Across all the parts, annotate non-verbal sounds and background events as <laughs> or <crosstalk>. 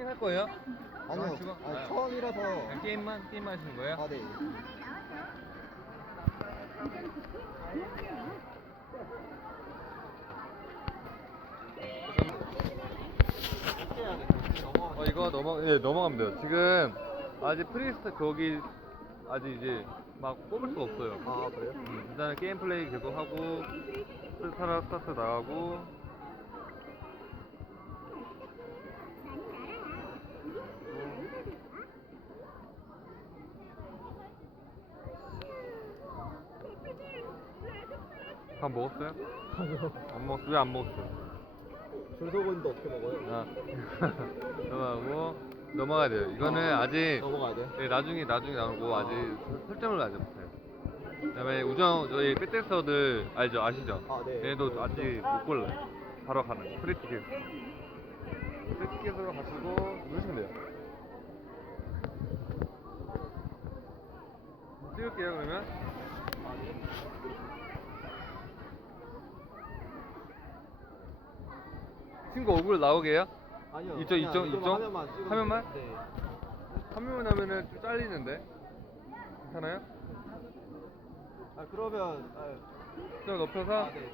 쇼핑 할 거예요? 아니요? 아니, 아. 처음이라서. 그냥 게임만 게임만 하시는 거예요? 아, 네. 어 이거 넘어 예 넘어가면 돼요. 지금 아직 프리스타 거기 아직 이제 막 뽑을 수가 없어요. 아, 그래요? 음, 일단은 게임 플레이 계속 하고 스타라 스타트 나가고 밥 먹었어요? 안 먹었어. 왜 안 먹었어요? 줄 서고 있는데 어떻게 먹어요? 아, <laughs> 넘어가고 넘어가야 돼요. 이거는 아, 아직 넘어가야 돼? 네, 나중에 나중에 나오고 아직 설- 설정을 아직 못해요. 그다음에 우정 저희 백댄서들 알죠 아시죠? 아, 네. 얘도 아직 못 골라요. 바로 가는 거. 프리티켓. 프리티켓으로 가시고 누르시면 돼요. 찍을게요 그러면. 친구 얼굴 나오게요? 아니요. 이쪽, 그냥 이쪽, 이쪽? 화면만 찍으면 화면만? 네. 화면 하면은 좀 잘리는데. 괜찮아요? 아, 그러면, 아, 좀 높여서 아, 네.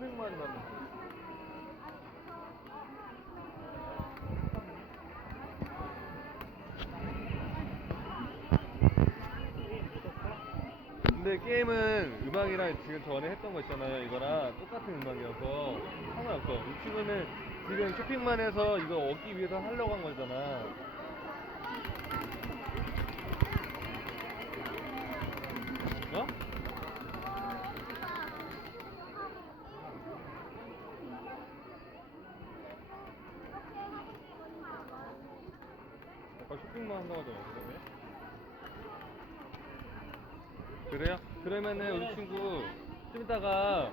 스펙만 나면 근데 게임은 음악이랑 지금 전에 했던 거 있잖아요. 이거랑 똑같은 음악이어서 상관없어. 이 친구는 지금 쇼핑만 해서 이거 얻기 위해서 하려고 한 거잖아. 어? 아까 쇼핑만 한다고 하잖아요. 그다음에. 그래요? 그러면은 우리 친구 좀 이따가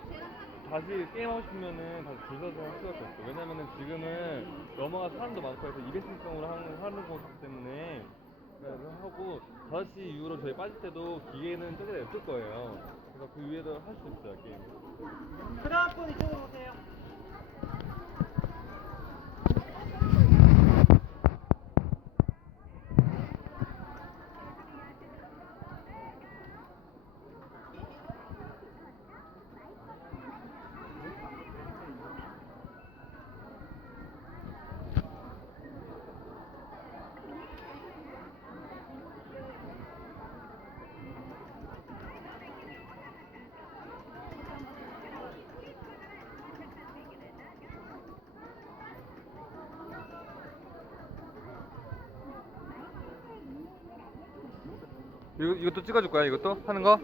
다시 게임 하고 싶으면은 다시 줄 서서 할 수밖에 없어. 왜냐면은 지금은 넘어가 사람도 많고 해서 이벤트성으로 하는, 하는 거기 때문에 그래서 하고 5시 이후로 저희 빠질 때도 기계는 저기다 냅둘 거예요. 그래서 그 위에도 할 수 있어요, 게임. 그분 이쪽 이것도 찍어줄 거야, 이것도? 하는 거?